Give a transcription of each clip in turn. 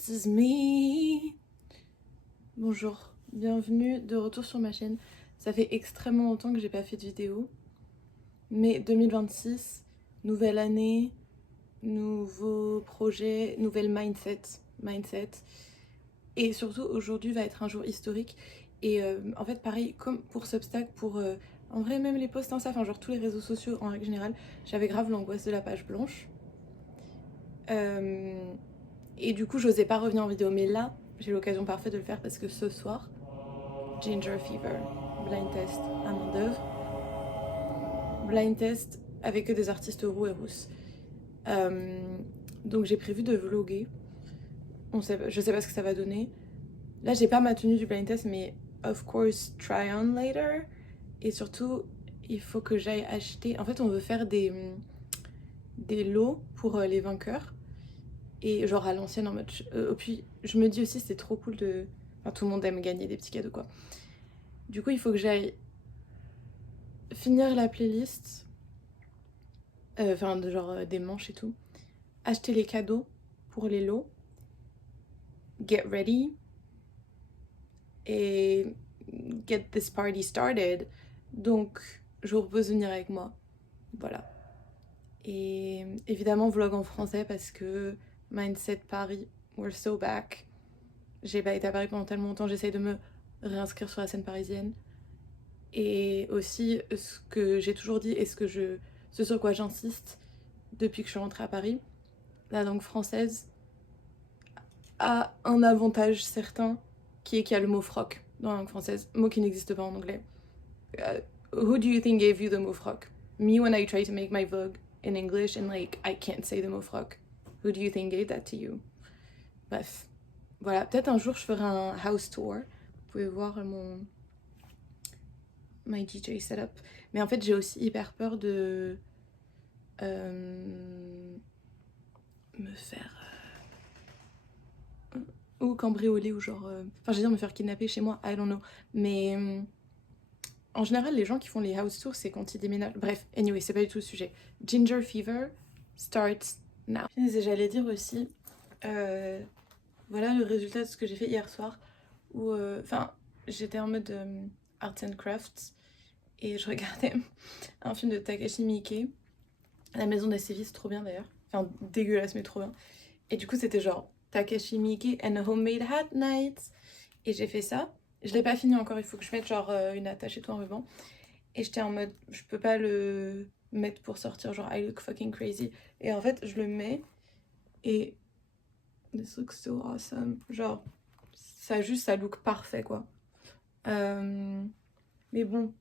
This is me. Bonjour, bienvenue de retour sur ma chaîne. Ça fait extrêmement longtemps que j'ai pas fait de vidéo. Mais 2026, nouvelle année, nouveaux projets, nouvelle mindset. Et surtout aujourd'hui va être un jour historique. Et en fait pareil, comme pour Substack, pour en vrai même les posts Insta, enfin genre tous les réseaux sociaux en règle générale, j'avais grave l'angoisse de la page blanche. Et du coup j'osais pas revenir en vidéo, mais là j'ai l'occasion parfaite de le faire parce que ce soir, Ginger Fever, blind test à main d'œuvre, blind test avec que des artistes roux et rousses. Donc j'ai prévu de vlogger. Je sais pas ce que ça va donner. Là j'ai pas ma tenue du blind test, mais of course try on later. Et surtout il faut que j'aille acheter, en fait on veut faire des lots pour les vainqueurs. Et genre à l'ancienne en mode... puis je me dis aussi c'est trop cool de... Enfin tout le monde aime gagner des petits cadeaux quoi. Du coup il faut que j'aille finir la playlist. Enfin de genre des manches et tout. Acheter les cadeaux pour les lots. Get ready. Et get this party started. Donc je vous propose de venir avec moi. Voilà. Et évidemment vlog en français parce que... Mindset Paris, we're so back. J'ai pas été à Paris pendant tellement longtemps, j'essaye de me réinscrire sur la scène parisienne. Et aussi, ce que j'ai toujours dit et ce sur quoi j'insiste depuis que je suis rentrée à Paris, la langue française a un avantage certain qui est qu'il y a le mot froc dans la langue française, mot qui n'existe pas en anglais. Who do you think gave you the mot froc? Me when I try to make my vlog in English and like I can't say the mot froc. Who do you think gave that to you? Bref, voilà, peut-être un jour je ferai un house tour. Vous pouvez voir my DJ setup. Mais en fait j'ai aussi hyper peur de me faire ou cambrioler ou genre enfin je veux dire me faire kidnapper chez moi, I don't know. Mais en général les gens qui font les house tours c'est quand ils déménagent. Bref, anyway, c'est pas du tout le sujet. Ginger Fever starts now. J'allais dire aussi, voilà le résultat de ce que j'ai fait hier soir, où enfin j'étais en mode arts and crafts et je regardais un film de Takashi Miike, La Maison des Sévices, trop bien d'ailleurs, enfin dégueulasse mais trop bien. Et du coup c'était genre Takashi Miike and a homemade hat night, et j'ai fait ça. Je l'ai pas fini encore, il faut que je mette genre une attache et tout en ruban. Et j'étais en mode, je peux pas le mettre pour sortir, genre I look fucking crazy. Et en fait, je le mets et this looks so awesome. Genre, ça look parfait quoi. Mais bon,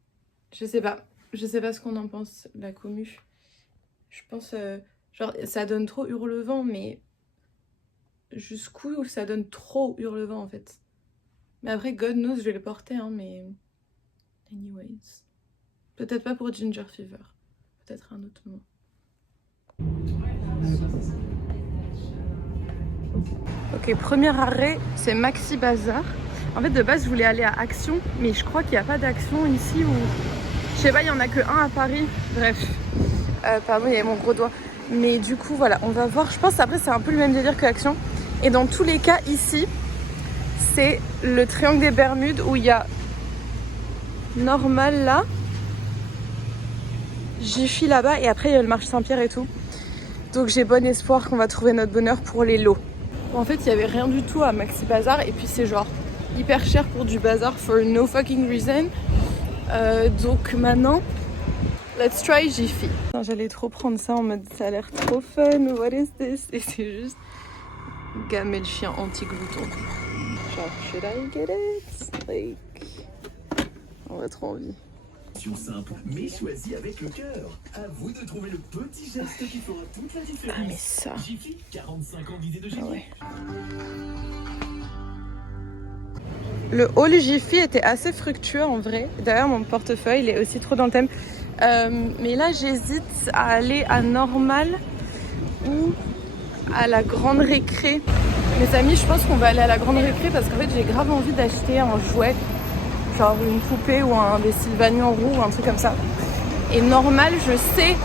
je sais pas ce qu'on en pense, la commu. Je pense, genre, ça donne trop Hurlevent, mais jusqu'où ça donne trop Hurlevent en fait. Mais après, God knows, je vais le porter, hein, mais... Anyways. Peut-être pas pour Ginger Fever. Peut-être un autre moment. Ok, premier arrêt, c'est Maxi Bazar. En fait, de base, je voulais aller à Action, mais je crois qu'il n'y a pas d'Action ici ou... Je sais pas, il n'y en a que un à Paris. Bref. Pardon, il y avait mon gros doigt. Mais du coup, voilà, on va voir. Je pense après, c'est un peu le même délire que Action. Et dans tous les cas, ici, c'est le triangle des Bermudes où il y a Normal là, Jiffy là-bas et après il y a le marché Saint-Pierre et tout. Donc j'ai bon espoir qu'on va trouver notre bonheur pour les lots. Bon, en fait il y avait rien du tout à Maxi Bazar et puis c'est genre hyper cher pour du bazar for no fucking reason. Donc maintenant let's try Jiffy. J'allais trop prendre ça en mode ça a l'air trop fun, what is this? Et c'est juste gamer le chien anti-glouton. Genre should I get it? Like on a trop envie. Simple, mais choisie avec le cœur. À vous de trouver le petit geste qui fera toute la différence. Ah mais ça. Jiffy, 45 ans d'idées de Jiffy. Ah ouais. Le haul Jiffy était assez fructueux en vrai. D'ailleurs mon portefeuille il est aussi trop dans le thème. Mais là j'hésite à aller à Normal ou à la Grande Récré. Mes amis, je pense qu'on va aller à la Grande Récré parce qu'en fait j'ai grave envie d'acheter un jouet. Genre une poupée ou des Sylvanie en roue ou un truc comme ça. Et Normal, je sais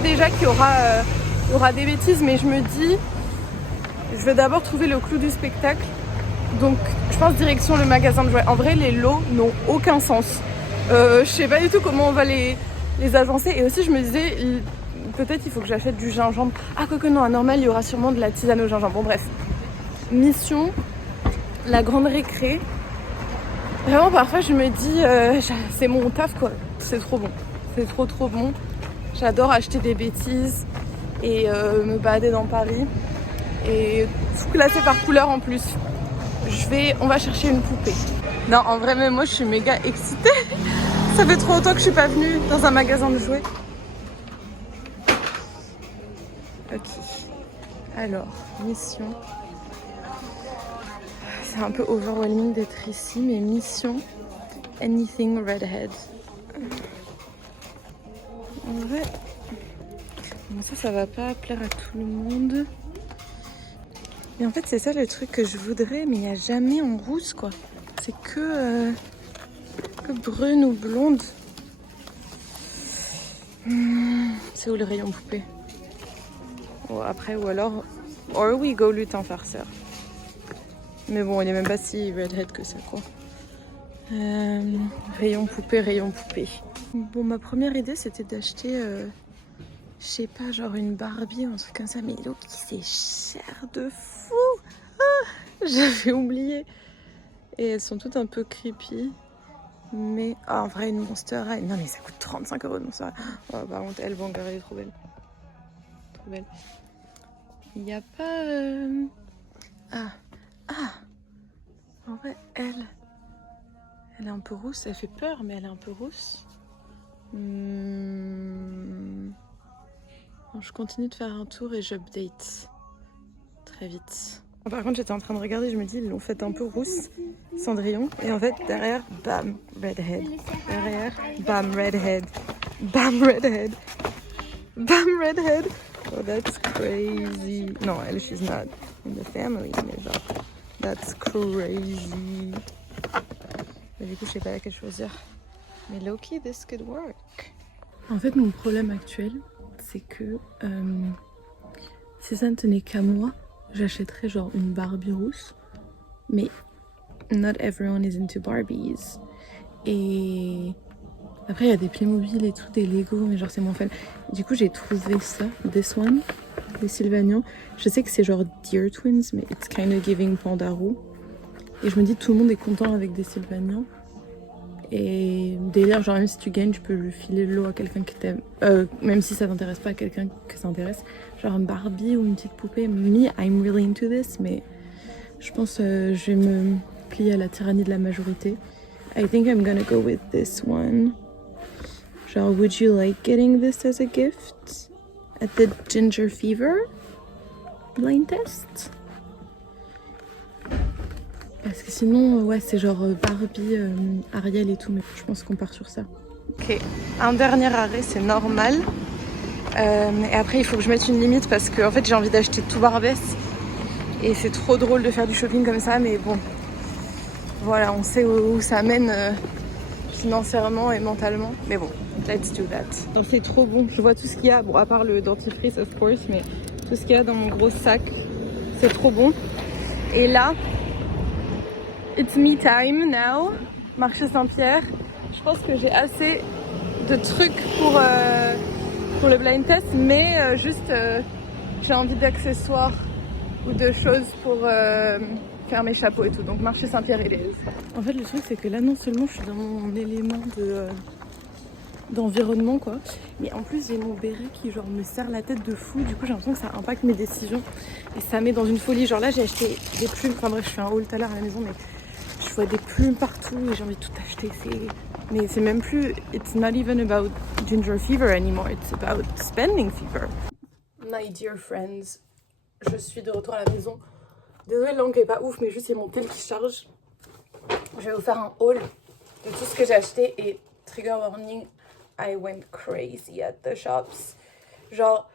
déjà qu'il y aura des bêtises, mais je me dis Je vais d'abord trouver le clou du spectacle. Donc je pense direction le magasin de jouets. En vrai les lots n'ont aucun sens. Je sais pas du tout comment on va les agencer. Et aussi je me disais peut-être il faut que j'achète du gingembre. Ah quoique non, à normal il y aura sûrement de la tisane au gingembre. Bon bref. Mission, la grande récré. Vraiment parfois je me dis c'est mon taf quoi. C'est trop bon. C'est trop bon. J'adore acheter des bêtises et me balader dans Paris. Et tout classé par couleur en plus. On va chercher une poupée. Non, en vrai, même moi, je suis méga excitée. Ça fait trop longtemps que je suis pas venue dans un magasin de jouets. Ok. Alors, mission. C'est un peu overwhelming d'être ici, mais mission. Anything redhead. En vrai, bon, ça va pas plaire à tout le monde. Mais en fait, c'est ça le truc que je voudrais, mais il n'y a jamais en rousse, quoi. C'est que brune ou blonde. C'est où le rayon poupée? Oh, après, ou alors... Or we go lutin farceur. Mais bon, il n'est même pas si redhead que ça, quoi. Rayon poupée. Bon, ma première idée, c'était d'acheter... je sais pas, genre une Barbie ou un truc comme ça, mais Loki, c'est cher de fou. J'avais oublié. Et elles sont toutes un peu creepy. Mais en vrai, une Monster High. Non, mais ça coûte 35 € de Monster High. Oh, par contre, elle, Banger, elle est trop belle. Trop belle. Il n'y a pas. En vrai, elle est un peu rousse. Elle fait peur, mais elle est un peu rousse. Bon, je continue de faire un tour et j'update très vite. Par contre, j'étais en train de regarder, je me dis, ils l'ont fait un peu rousse, Cendrillon. Et en fait, derrière, bam, redhead. Derrière, bam, redhead. Bam, redhead. Bam, redhead. Oh, that's crazy. Non, elle, she's not in the family, mais genre, that's crazy. Et du coup, je sais pas laquelle choisir. Mais low-key, this could work. En fait, mon problème actuel, c'est que si ça ne tenait qu'à moi, j'achèterais genre une Barbie rousse, mais not everyone is into Barbies. Et après il y a des Playmobil et tout, des Lego, mais genre c'est mon fan. Du coup j'ai trouvé ça, this one, des Sylvanian. Je sais que c'est genre Dear Twins, mais it's kind of giving Pandaro. Et je me dis tout le monde est content avec des Sylvanian. Et délire, genre même si tu gagnes, tu peux lui filer le lot à quelqu'un qui t'aime. Même si ça t'intéresse pas, à quelqu'un que ça intéresse. Genre un Barbie ou une petite poupée. Me, I'm really into this, mais je pense je vais me plier à la tyrannie de la majorité. I think I'm gonna go with this one. Genre, would you like getting this as a gift at the Ginger Fever blind test? Parce que sinon, ouais, c'est genre Barbie, Ariel et tout, mais je pense qu'on part sur ça. Ok, un dernier arrêt, c'est normal. Et après, il faut que je mette une limite parce que en fait, j'ai envie d'acheter tout Barbès. Et c'est trop drôle de faire du shopping comme ça, mais bon, voilà, on sait où ça mène financièrement et mentalement. Mais bon, let's do that. Donc c'est trop bon, je vois tout ce qu'il y a, bon, à part le dentifrice, of course, mais tout ce qu'il y a dans mon gros sac, c'est trop bon. Et là, it's me time now, marché Saint-Pierre. Je pense que j'ai assez de trucs pour le blind test, mais juste j'ai envie d'accessoires ou de choses pour faire mes chapeaux et tout. Donc marché Saint-Pierre it is. En fait le truc c'est que là non seulement je suis dans mon élément d'environnement quoi, mais en plus j'ai mon béret qui genre me serre la tête de fou. Du coup j'ai l'impression que ça impacte mes décisions et ça met dans une folie. Genre là j'ai acheté des plumes, enfin bref je fais un haul tout à l'heure à la maison, mais je vois des plumes partout et j'ai envie de tout acheter. Mais c'est même plus, it's not even about ginger fever anymore, it's about spending fever. My dear friends, je suis de retour à la maison. Désolée, l'angle est pas ouf, mais juste c'est mon tel qui charge. Je vais vous faire un haul de tout ce que j'ai acheté et trigger warning, I went crazy at the shops. Genre,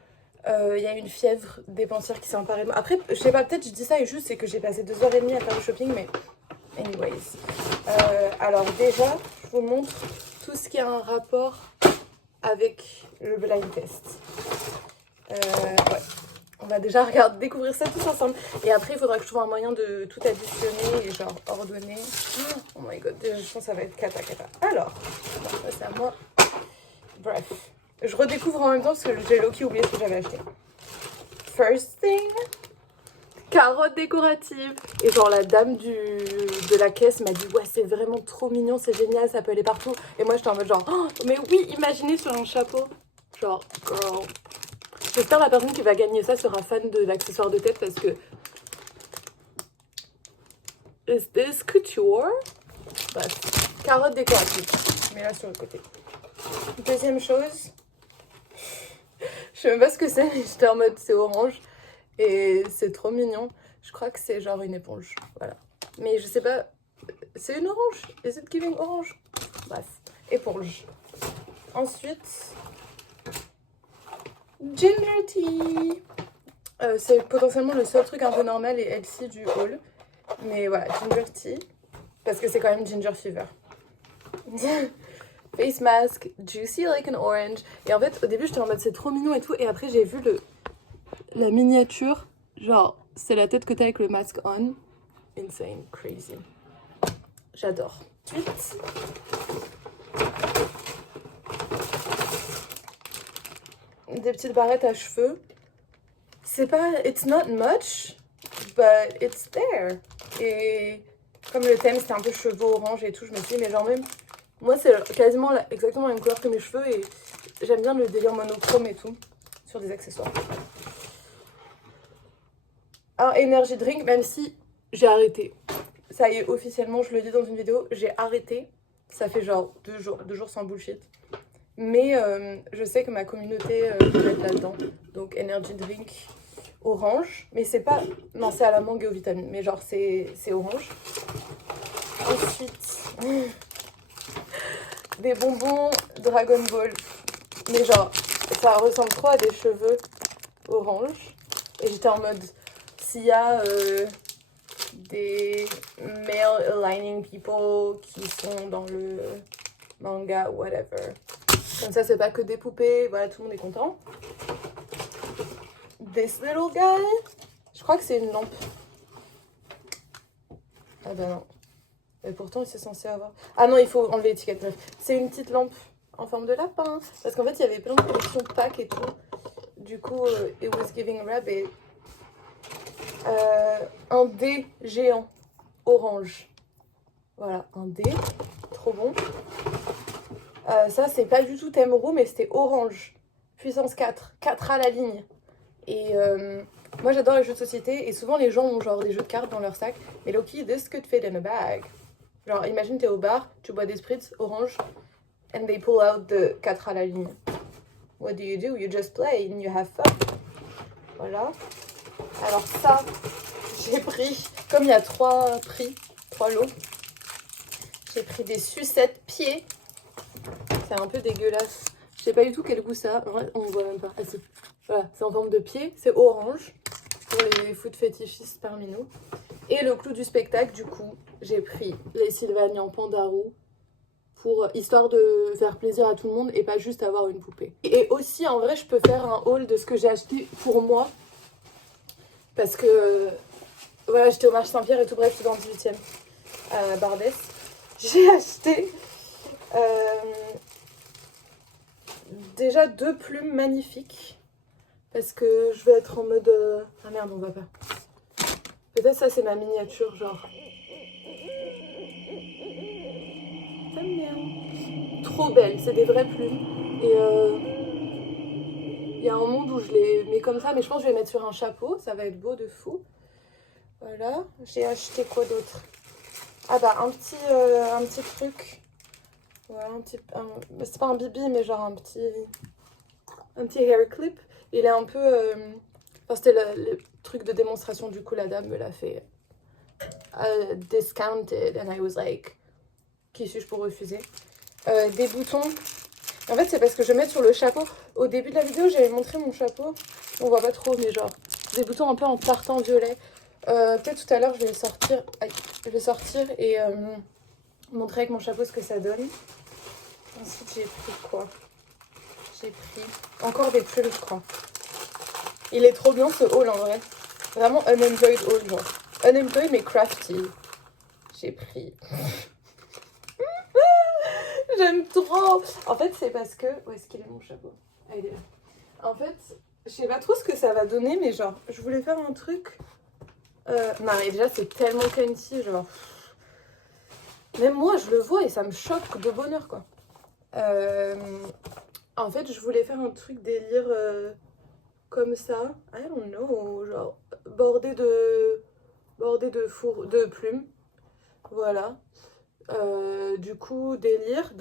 y a une fièvre dépensière qui s'est emparée de moi. Après, je sais pas, peut-être je dis ça et juste c'est que j'ai passé 2h30 à faire du shopping, mais anyways. Alors déjà, je vous montre tout ce qui a un rapport avec le blind test. Ouais. On va déjà découvrir ça tous ensemble. Et après, il faudra que je trouve un moyen de tout additionner et genre ordonner. Oh my god, je pense que ça va être cata. Alors, ça c'est à moi. Bref. Je redécouvre en même temps parce que j'ai low-key oublié ce que j'avais acheté. First thing, carottes décoratives. Et genre la dame de la caisse m'a dit ouais c'est vraiment trop mignon, c'est génial, ça peut aller partout. Et moi j'étais en mode genre oh, mais oui, imaginez sur un chapeau. Genre girl. J'espère la personne qui va gagner ça sera fan de l'accessoire de tête parce que is this couture? Bref, carottes décoratives. Je mets là sur le côté. Deuxième chose, je sais même pas ce que c'est, mais j'étais en mode c'est orange et c'est trop mignon. Je crois que c'est genre une éponge, voilà. Mais je sais pas, c'est une orange. Is it giving orange? Bref, éponge. Ensuite, ginger tea. C'est potentiellement le seul truc un peu normal et healthy du haul. Mais voilà, ginger tea. Parce que c'est quand même ginger fever. Face mask, juicy like an orange. Et en fait, au début, j'étais en mode c'est trop mignon et tout. Et après, j'ai vu la miniature. Genre, c'est la tête que t'as avec le masque on. Insane, crazy. J'adore. Ensuite, des petites barrettes à cheveux. C'est pas... It's not much, but it's there. Et comme le thème, c'était un peu cheveux orange et tout, je me suis dit, mais genre même... Moi, c'est quasiment exactement la même couleur que mes cheveux et j'aime bien le délire monochrome et tout sur des accessoires. Un energy drink, même si j'ai arrêté. Ça y est, officiellement, je le dis dans une vidéo, j'ai arrêté. Ça fait genre 2 jours sans bullshit. Mais je sais que ma communauté peut être là-dedans. Donc energy drink orange. Mais c'est pas... Non, c'est à la mangue et aux vitamines. Mais genre, c'est orange. Ensuite... des bonbons Dragon Ball. Mais genre, ça ressemble trop à des cheveux orange. Et j'étais en mode, s'il y a des male aligning people qui sont dans le manga, whatever. Comme ça, c'est pas que des poupées. Voilà, tout le monde est content. This little guy. Je crois que c'est une lampe. Ah bah non. Et pourtant, c'est censé avoir... Ah non, il faut enlever l'étiquette, bref. C'est une petite lampe en forme de lapin. Parce qu'en fait, il y avait plein de collections de packs et tout. Du coup, it was giving rabbit. Un dé géant orange. Voilà, un dé. Trop bon. Ça, c'est pas du tout thème roux, mais c'était orange. Puissance 4. 4 à la ligne. Et moi, j'adore les jeux de société. Et souvent, les gens ont genre des jeux de cartes dans leur sac. Mais Loki, this could fit in a bag. Genre, imagine, t'es au bar, tu bois des spritz orange, and they pull out the 4 à la ligne. What do? You just play and you have fun. Voilà. Alors ça, j'ai pris, comme il y a 3 prix, 3 lots, j'ai pris des sucettes pieds. C'est un peu dégueulasse. Je sais pas du tout quel goût ça a. En vrai, on voit même pas. Ah, si. Voilà, c'est en forme de pied, c'est orange, pour les food fétichistes parmi nous. Et le clou du spectacle, du coup, j'ai pris les Sylvanian Pandarou pour histoire de faire plaisir à tout le monde et pas juste avoir une poupée. Et aussi, en vrai, je peux faire un haul de ce que j'ai acheté pour moi. Parce que, voilà, j'étais au marché Saint-Pierre et tout, bref, j'étais dans le 18e à Barbès. J'ai acheté déjà 2 plumes magnifiques. Parce que je vais être en mode... Ah merde, on va pas. Peut-être ça c'est ma miniature genre. J'aime bien. Trop belle, c'est des vraies plumes. Et il y a un monde où je les mets comme ça, mais je pense que je vais les mettre sur un chapeau, ça va être beau de fou. Voilà, j'ai acheté quoi d'autre? Ah bah un petit truc. Voilà, c'est pas un bibi, mais genre un petit hair clip. Il est un peu... Enfin, c'était le truc de démonstration, du coup la dame me l'a fait discounted and I was like, qui suis-je pour refuser? Des boutons. En fait, c'est parce que je vais mettre sur le chapeau. Au début de la vidéo, j'avais montré mon chapeau. On voit pas trop, mais genre des boutons un peu en tartan violet. Peut-être tout à l'heure, je vais sortir. Aïe, je vais sortir et montrer avec mon chapeau ce que ça donne. Ensuite, j'ai pris quoi? J'ai pris encore des plumes, je crois. Il est trop bien ce haul en vrai. Vraiment unemployed haul, genre. Unemployed mais crafty. J'ai pris. J'aime trop. En fait, c'est parce que... Où est-ce qu'il est mon chapeau? Ah, il est là. En fait, je sais pas trop ce que ça va donner, mais genre, je voulais faire un truc... Non, mais déjà, c'est tellement crunchy, genre... Même moi, je le vois et ça me choque de bonheur, quoi. En fait, je voulais faire un truc délire comme ça. I don't know, genre bordé de plumes. Voilà. Du coup, délire.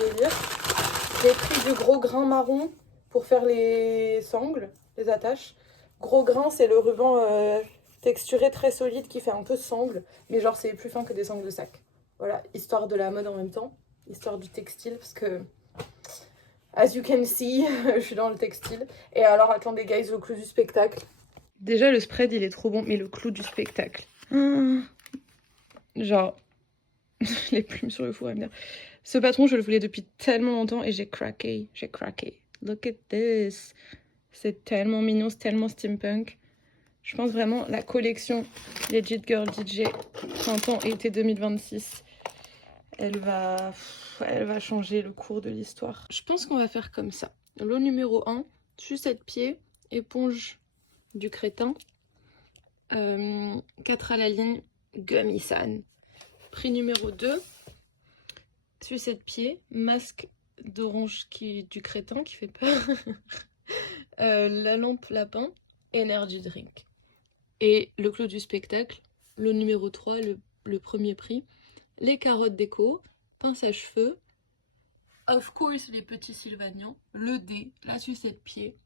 J'ai pris du gros grain marron pour faire les sangles, les attaches. Gros grain, c'est le ruban texturé très solide qui fait un peu sangle, mais genre c'est plus fin que des sangles de sac. Voilà, histoire de la mode en même temps, histoire du textile, parce que, as you can see, je suis dans le textile. Et alors, attendez, guys, le clou du spectacle. Déjà, le spread, il est trop bon, mais le clou du spectacle. Genre, les plumes sur le four, elle me dit. Ce patron, je le voulais depuis tellement longtemps et j'ai craqué. Look at this. C'est tellement mignon, c'est tellement steampunk. Je pense vraiment la collection Legit Girl DJ Printemps-été 2026. Elle va changer le cours de l'histoire. Je pense qu'on va faire comme ça. Lot numéro 1, sucette pied, éponge du crétin. 4 à la ligne, Gummy-san. Prix numéro 2, sucette pied, masque d'orange du crétin qui fait peur. La lampe lapin, energy drink. Et le clou du spectacle, le numéro 3, le premier prix. Les carottes déco, pince à cheveux, of course les petits sylvanians, le dé, la sucette pied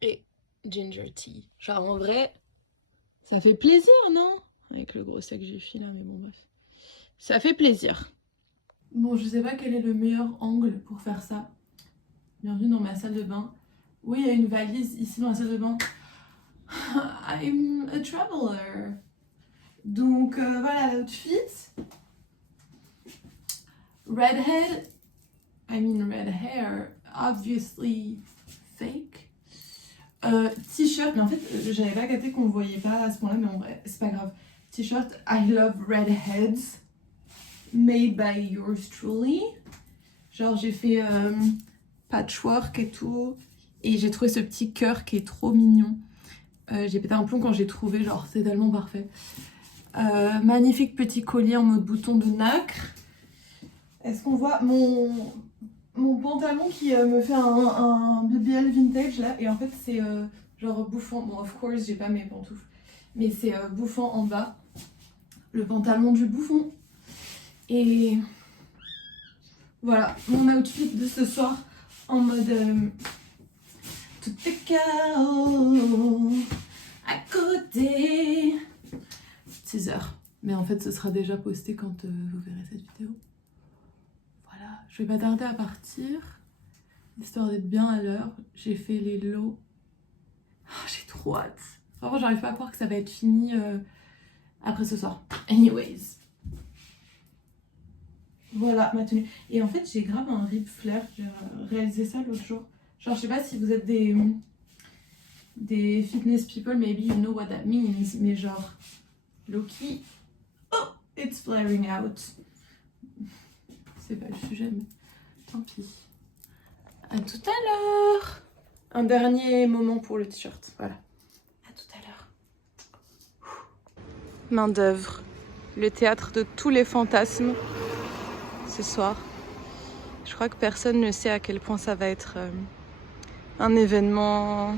et ginger tea. Genre en vrai, ça fait plaisir, non? Avec le gros sac Jiffy là, mais bon bref. Ça fait plaisir. Bon, je sais pas quel est le meilleur angle pour faire ça. Bienvenue dans ma salle de bain. Oui, il y a une valise ici dans la salle de bain. I'm a traveler. Donc voilà l'outfit. Redhead, red hair, obviously fake. T-shirt, mais en fait, j'avais pas capté qu'on voyait pas à ce point-là, mais en vrai, c'est pas grave. T-shirt, I love redheads, made by yours truly. Genre, j'ai fait patchwork et tout, et j'ai trouvé ce petit cœur qui est trop mignon. J'ai pété un plomb quand j'ai trouvé, genre, c'est tellement parfait. Magnifique petit collier en mode bouton de nacre. Est-ce qu'on voit mon pantalon qui me fait un BBL vintage là? Et en fait c'est genre bouffant. Bon, of course j'ai pas mes pantoufles, mais c'est bouffant en bas. Le pantalon du bouffon. Et voilà mon outfit de ce soir en mode tout est chaos à côté. 6 heures. Mais en fait ce sera déjà posté quand vous verrez cette vidéo. Voilà, je vais pas tarder à partir, histoire d'être bien à l'heure. J'ai fait les lots. Oh, j'ai trop hâte. Vraiment, j'arrive pas à croire que ça va être fini après ce soir. Anyways. Voilà ma tenue. Et en fait, j'ai grave un rip flare. J'ai réalisé ça l'autre jour. Genre, je sais pas si vous êtes des fitness people, maybe you know what that means. Mais genre, Loki, oh, it's flaring out. C'est pas le sujet, mais tant pis. À tout à l'heure. Un dernier moment pour le t-shirt. Voilà. À tout à l'heure. Main d'œuvre. Le théâtre de tous les fantasmes. Ce soir. Je crois que personne ne sait à quel point ça va être un événement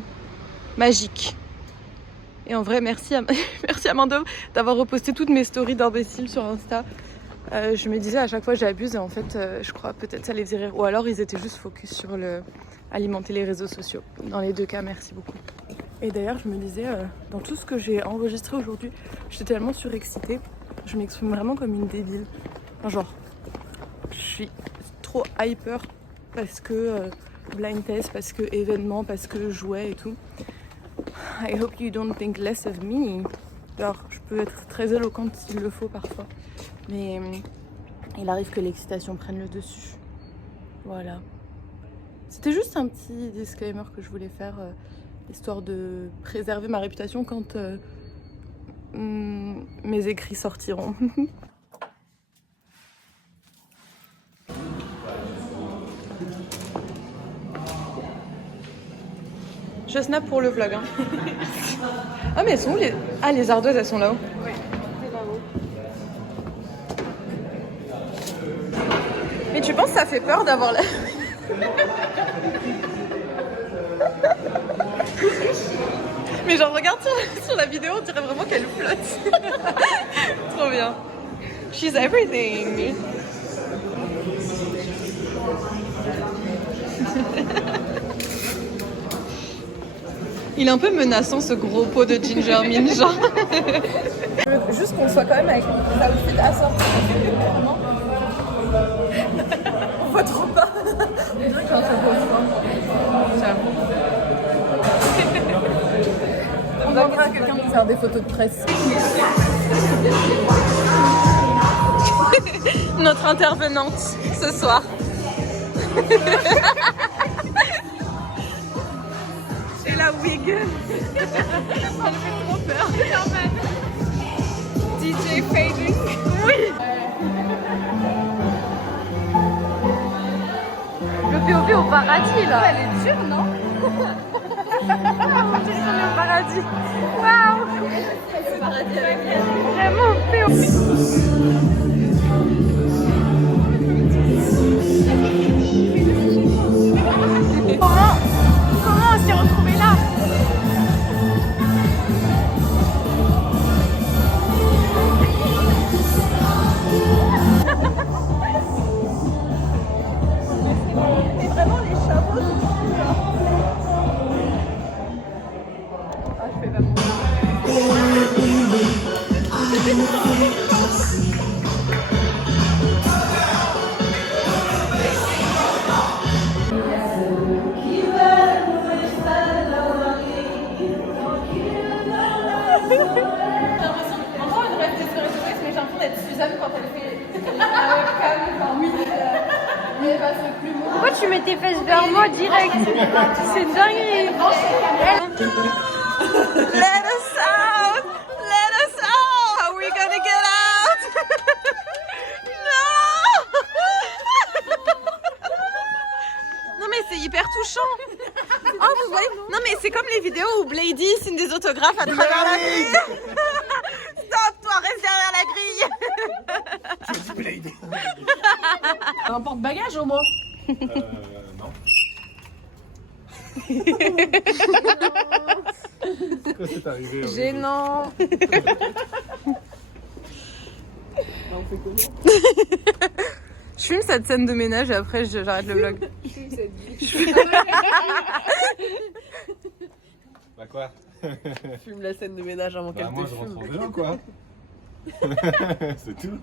magique. Et en vrai, merci à Main d'œuvre d'avoir reposté toutes mes stories d'imbéciles sur Insta. Je me disais à chaque fois j'abuse et en fait je crois peut-être ça les faisait rire ou alors ils étaient juste focus sur alimenter les réseaux sociaux. Dans les deux cas, merci beaucoup. Et d'ailleurs je me disais dans tout ce que j'ai enregistré aujourd'hui, j'étais tellement surexcitée, je m'exprime vraiment comme une débile. Enfin, genre je suis trop hyper parce que blind test, parce que événement, parce que jouet et tout. I hope you don't think less of me. Genre je peux être très éloquente s'il le faut parfois. Mais il arrive que l'excitation prenne le dessus. Voilà. C'était juste un petit disclaimer que je voulais faire. histoire de préserver ma réputation quand mes écrits sortiront. Je snap pour le vlog. Hein. Ah mais elles sont où les... Ah les ardeuses elles sont là-haut. Oui, c'est là-haut. Mais tu penses que ça fait peur d'avoir la... Mais genre regarde sur la vidéo, on dirait vraiment qu'elle flotte. Trop bien. She's everything. Il est un peu menaçant ce gros pot de ginger mint genre. Je veux juste qu'on soit quand même avec les outfits assortis. On voit trop pas. On dirait qu'il y a un chapeau au front. On demandera à quelqu'un de faire des photos de presse. Notre intervenante ce soir. Et la wig. Ça me fait trop peur. DJ Fading. Oui. Le POV au paradis là. Elle est dure, non? On dirait qu'on est au paradis. Waouh! Vraiment POV. Comment on s'est retrouvés là? Et vraiment les chapeaux sont trop là. Ah, je fais vraiment. Pourquoi tu mets tes fesses vers moi direct? C'est une dinguerie. Let us out! Let us out! How are we gonna get out? Non! Non mais c'est hyper touchant. Oh vous voyez? Non mais c'est comme les vidéos où Blady signe des autographes à travers la grille. Stop, toi reste derrière la grille. Un porte-bagages au moins. Non. Quand c'est arrivé Gênant. Je filme cette scène de ménage et après j'arrête le vlog. Bah quoi? Fume la scène de ménage avant Bah qu'elle moi te je fume. rentre en vélo quoi. C'est tout.